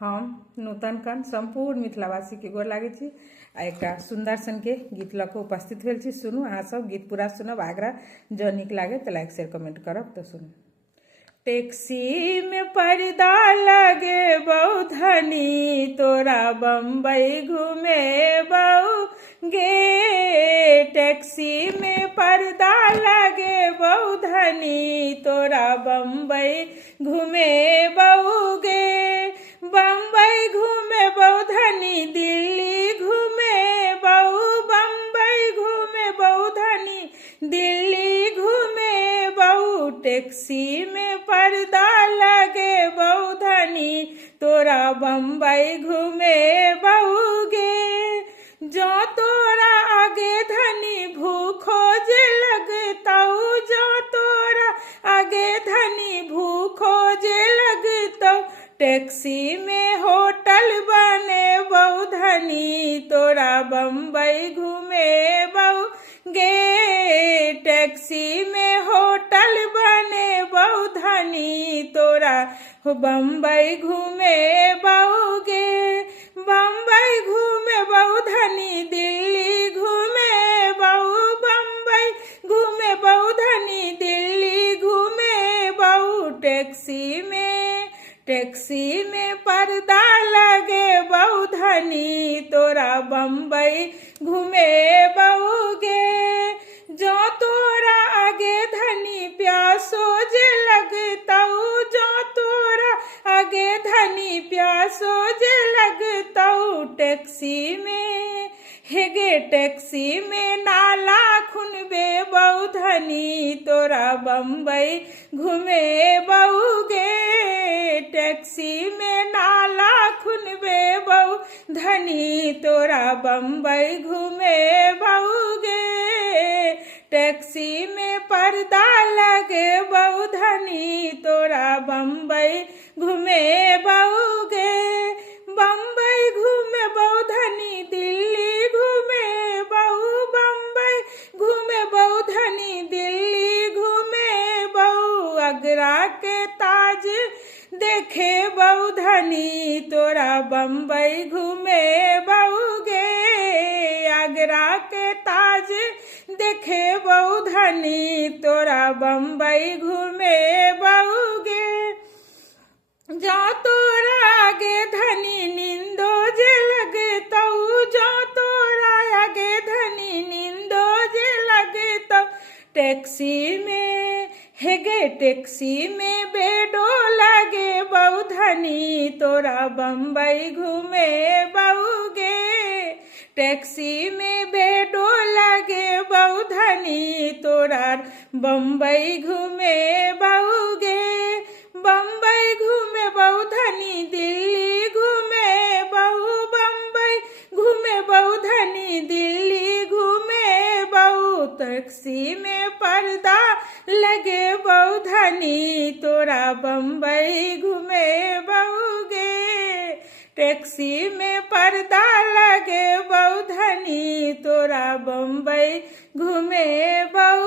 हम नूतन कन संपूर्ण मिथिलावासी के गोर लागे छी आ एक सुंदर सन के गीत लके उपस्थित भेल छी। सुनू, अहाँ सब गीत पूरा सुनब। आग्रह जो निक लागे तो लाइक शेयर कमेंट करब। तो सुनू। टैक्सी में पर्दा लगे बहु धनी, तोरा बम्बई घूमे बहु गे। टैक्सी में पर्दा लगे बहु धनी, तोरा बम्बई घूमे बहु गे। बम्बई घूमे बहु धनी, दिल्ली घूमे बहु। बम्बई घूमे बहु धनी, दिल्ली घूमे बहु। टैक्सी में पर्दा लगे बहु धनी, तोरा बम्बई घूमे बहु गे। जो तोरा आगे धनी भूखो जे लगतौ, जो तोरा आगे धनी भूखो जे लगतौ। टैक्सी में होटल बने बहु धनी, तोरा बम्बई घूमे बहु गे। टैक्सी में होटल बने बहु धनी, तोरा बम्बई घूमे बहु गे। बम्बई घूमे बहु धनी, दिल्ली घूमे बहु। बम्बई घूमे बहु धनी, दिल्ली घूमे बहु। टैक्सी में पर्दा लगे बहु धनी, तोरा बम्बई घूमे बहु गे। जो तोरा आगे धनी प्यासो जे लगतौ, जो तोरा आगे धनी प्यासो जे लगतौ। टैक्सी में हेगे टैक्सी में नाला खुनबे बहु धनी, तोरा बम्बई घूमे बहु गे। टैक्सी में नाला खुनबे बहु धनी, तोरा बम्बई घूमे बहु गे। टैक्सी में पर्दा लगे बहु धनी, तोरा बम्बई घूमे बहु गे। बम्बई घूमे बहु धनी, दिल्ली घूमे बहु। बम्बई घूमे बहु धनी, दिल्ली घूमे बहु। आगरा के ताज देखे बहु धनी, तोरा बम्बई घूमे बहु गे। आगरा के ताज देखे बहु धनी, तोरा बम्बई घूमे बहु गे। जो तोरा आगे धनी निंदो जे लगतौ, जो तोरा आगे धनी निंदो जे लगतौ। टैक्सी में हेगे टैक्सी में बेडो लगे बहु धनी, तोरा बम्बई घूमे बहु गे। टैक्सी में बेडो लगे बहु धनी, तोरा बम्बई घूमे बहु गे। बम्बई घूमे बहु धनी, दिल्ली घूमे बहु। बम्बई घूमे बहु धनी, दिल्ली घूमे बहु। टैक्सी में पर्दा लगे बहु धनी, तोरा बम्बई घूमे बहु गे। टैक्सी में पर्दा लगे बहु धनी, तोरा बम्बई घूमे बहु